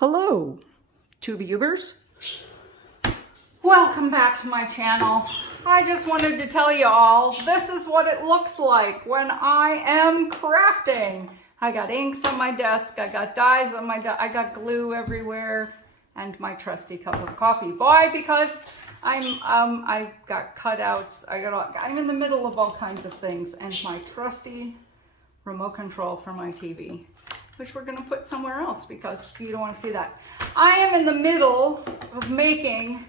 Hello, tubers. Welcome back to my channel. I just wanted to tell you all, this is what it looks like when I am crafting. I got inks on my desk, I got dyes on my desk, I got glue everywhere, and my trusty cup of coffee. Why? Because I got cutouts, I'm in the middle of all kinds of things, and my trusty remote control for my TV, which we're gonna put somewhere else because you don't wanna see that. I am in the middle of making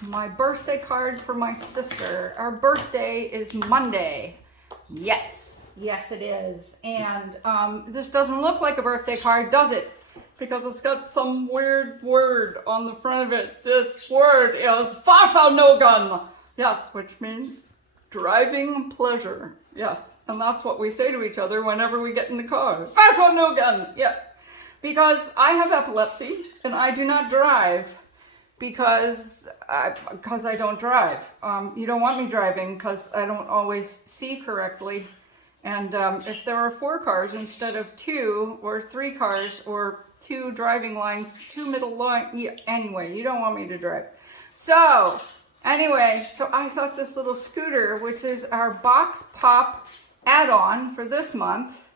my birthday card for my sister. Our birthday is Monday. Yes, it is. And this doesn't look like a birthday card, does it? Because it's got some weird word on the front of it. This word is Fahrvergnügen. Yes, which means driving pleasure. Yes, and that's what we say to each other whenever we get in the car. Fahrvergnügen. Yes, because I have epilepsy and I do not drive because I don't drive. You don't want me driving because I don't always see correctly. And if there are 4 cars instead of 2 or 3 cars or 2 driving lines, 2 middle lines, yeah, anyway, you don't want me to drive. So anyway, so I thought this little scooter, which is our box pop add-on for this month,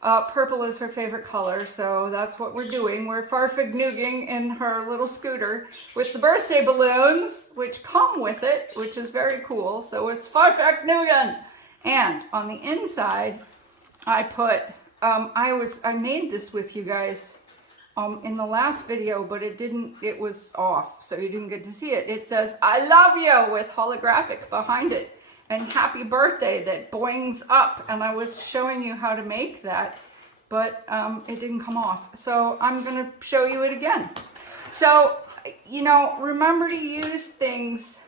purple is her favorite color, so that's what we're doing. We're Fahrvergnügen in her little scooter with the birthday balloons, which come with it, which is very cool. So it's Fahrvergnügen. And on the inside, I put, I made this with you guys in the last video, but it was off, so you didn't get to see it. It says, I love you, with holographic behind it, and happy birthday that boings up. And I was showing you how to make that, but it didn't come off. So I'm gonna show you it again. So, you know, remember to use things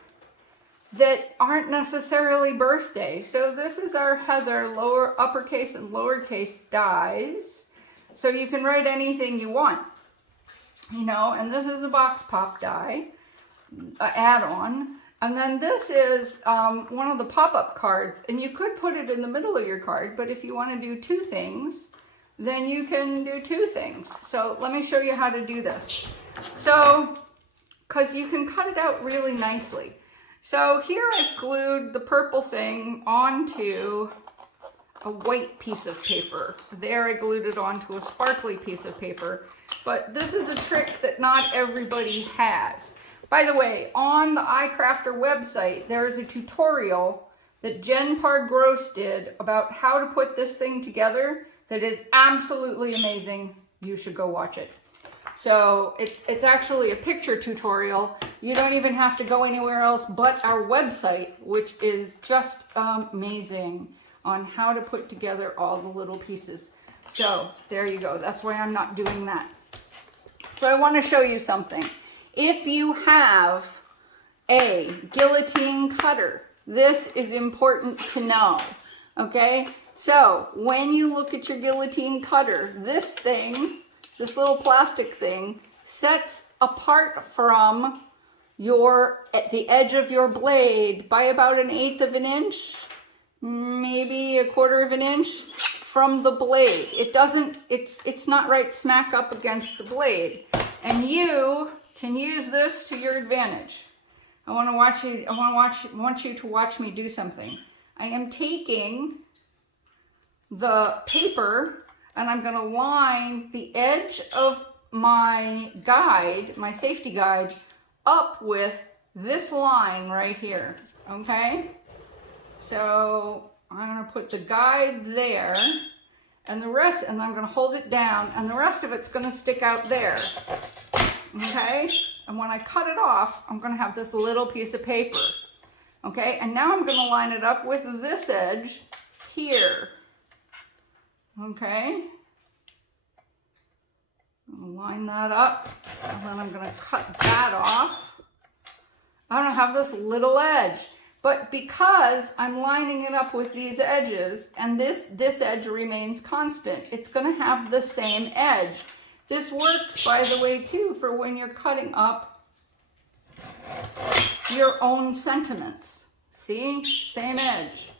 that aren't necessarily birthday. So this is our Heather uppercase and lowercase dies. So you can write anything you want, you know, and this is a box pop die add-on. And then this is one of the pop-up cards, and you could put it in the middle of your card, but if you want to do 2 things, then you can do 2 things. So let me show you how to do this. So, because you can cut it out really nicely. So here I've glued the purple thing onto a white piece of paper. There I glued it onto a sparkly piece of paper. But this is a trick that not everybody has. By the way, on the iCrafter website, there is a tutorial that Jen Pargross did about how to put this thing together that is absolutely amazing. You should go watch it. So it's actually a picture tutorial. You don't even have to go anywhere else but our website, which is just amazing on how to put together all the little pieces. So there you go. That's why I'm not doing that. So I want to show you something. If you have a guillotine cutter, this is important to know, okay? So when you look at your guillotine cutter, this thing, this little plastic thing, sets apart from the edge of your blade by about 1/8 of an inch, maybe 1/4 of an inch from the blade. It's not right smack up against the blade. And you can use this to your advantage. I want you to watch me do something. I am taking the paper and I'm gonna line the edge of my guide, my safety guide, up with this line right here, okay? So I'm gonna put the guide there and the rest, and I'm gonna hold it down, and the rest of it's gonna stick out there, okay? And when I cut it off, I'm gonna have this little piece of paper, okay? And now I'm gonna line it up with this edge here, okay? I'll line that up, and then I'm gonna cut that off. I'm gonna have this little edge. But because I'm lining it up with these edges, and this edge remains constant, it's gonna have the same edge. This works, by the way, too, for when you're cutting up your own sentiments. See, same edge.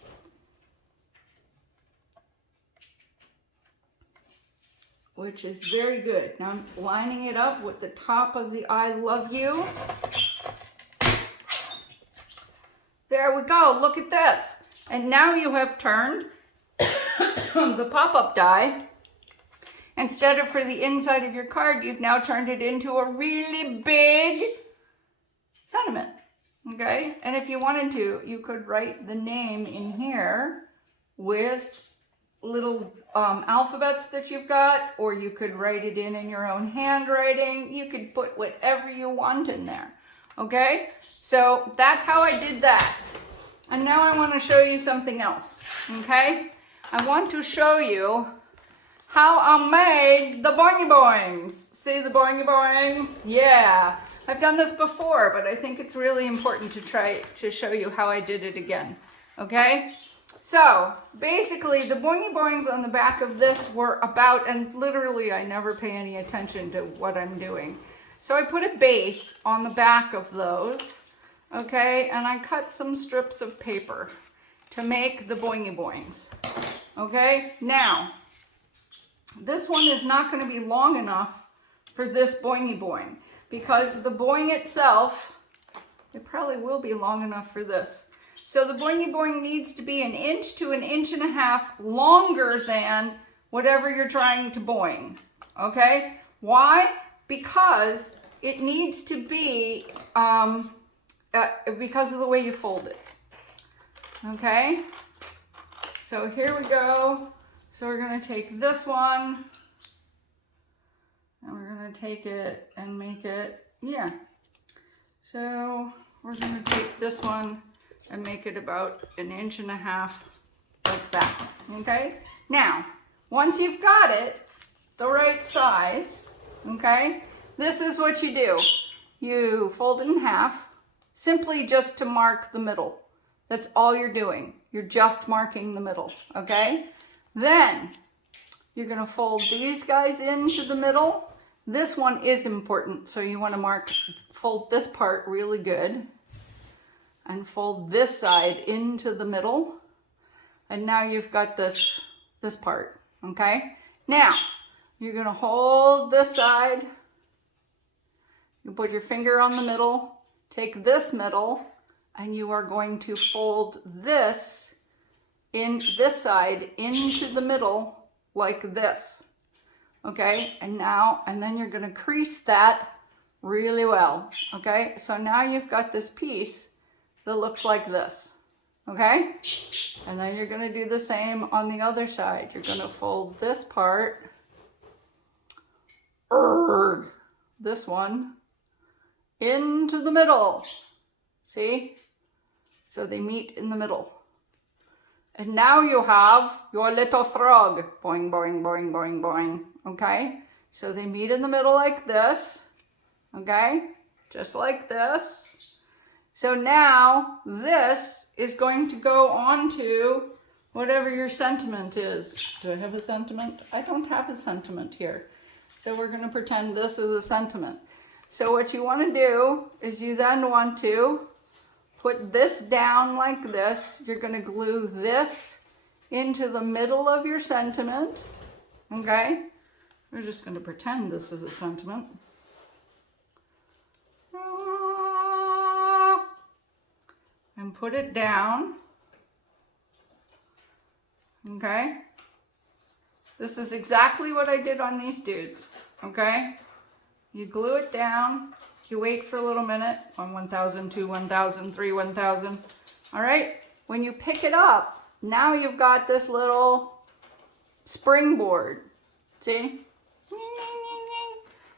which is very good. Now I'm lining it up with the top of the I love you. There we go, look at this. And now you have turned the pop-up die. Instead of for the inside of your card, you've now turned it into a really big sentiment, okay? And if you wanted to, you could write the name in here with little alphabets that you've got, or you could write it in your own handwriting. You could put whatever you want in there, okay? So that's how I did that. And now I want to show you something else, okay? I want to show you how I made the boingy boings. See the boingy boings? Yeah. I've done this before, but I think it's really important to try to show you how I did it again, okay? So basically the boingy boings on the back of this were about, and literally I never pay any attention to what I'm doing. So I put a base on the back of those, okay? And I cut some strips of paper to make the boingy boings, okay? Now, this one is not going to be long enough for this boingy boing, because the boing itself, it probably will be long enough for this. So the boingy boing needs to be 1 inch to 1.5 inches longer than whatever you're trying to boing, okay? Why? Because it needs to be, because of the way you fold it, okay? So here we go. So we're going to take this one, and we're going to take it and make it, yeah. So we're going to take this one and make it about 1.5 inches like that, okay? Now, once you've got it the right size, okay, this is what you do. You fold it in half, simply just to mark the middle. That's all you're doing. You're just marking the middle, okay? Then you're going to fold these guys into the middle. This one is important, so you want to fold this part really good and fold this side into the middle. And now you've got this part, okay? Now, you're going to hold this side. You put your finger on the middle, take this middle, and you are going to fold this side into the middle like this, okay? And then you're going to crease that really well, okay? So now you've got this piece that looks like this, okay? And then you're going to do the same on the other side. You're going to fold this part, this one, into the middle, see? So they meet in the middle. And now you have your little frog. Boing, boing, boing, boing, boing. Okay? So they meet in the middle like this. Okay? Just like this. So now this is going to go onto whatever your sentiment is. Do I have a sentiment? I don't have a sentiment here. So we're going to pretend this is a sentiment. So what you want to do is you then want to put this down like this. You're going to glue this into the middle of your sentiment, okay? We're just going to pretend this is a sentiment. And put it down, okay? This is exactly what I did on these dudes, okay? You glue it down. You wait for a little minute on 1,000, 2, 1,000, 3, 1,000. All right, when you pick it up, now you've got this little springboard. See?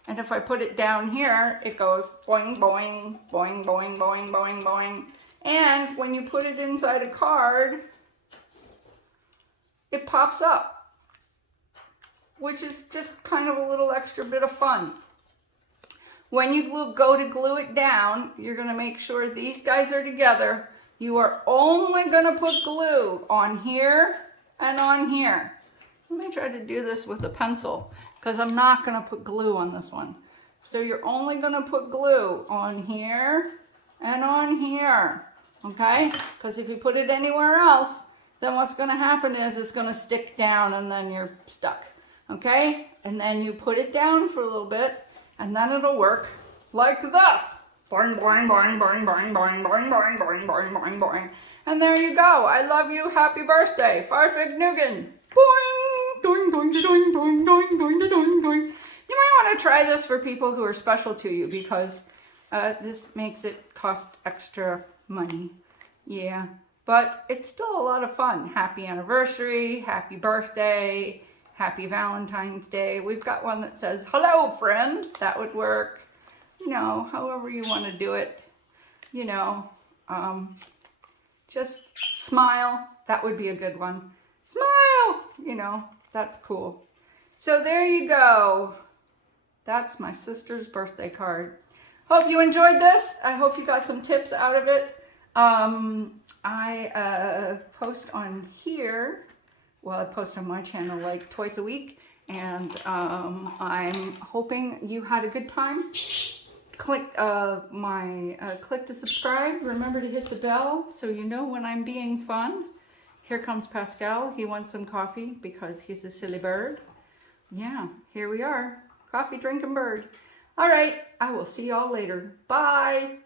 And if I put it down here, it goes boing, boing, boing, boing, boing, boing, boing. And when you put it inside a card, it pops up, which is just kind of a little extra bit of fun. When you go to glue it down, you're going to make sure these guys are together. You are only going to put glue on here and on here. Let me try to do this with a pencil because I'm not going to put glue on this one. So you're only going to put glue on here and on here, okay? Because if you put it anywhere else, then what's going to happen is it's going to stick down and then you're stuck, Okay, and then you put it down for a little bit, and then it'll work like this. Boing, boing, boing, boing, boing, boing, boing, boing, boing, boing, boing, boing. And there you go. I love you. Happy birthday, Farfig Nugan. Boing, doing, doing, doing, doing, doing, doing, doing, doing. You might want to try this for people who are special to you, because this makes it cost extra money. Yeah, but it's still a lot of fun. Happy anniversary, happy birthday, happy Valentine's Day. We've got one that says, hello, friend. That would work. You know, however you want to do it. You know, just smile. That would be a good one. Smile! You know, that's cool. So there you go. That's my sister's birthday card. Hope you enjoyed this. I hope you got some tips out of it. I post on here. Well, I post on my channel like twice a week. And I'm hoping you had a good time. Click click to subscribe. Remember to hit the bell so you know when I'm being fun. Here comes Pascal. He wants some coffee because he's a silly bird. Yeah, here we are. Coffee drinking bird. All right, I will see y'all later. Bye.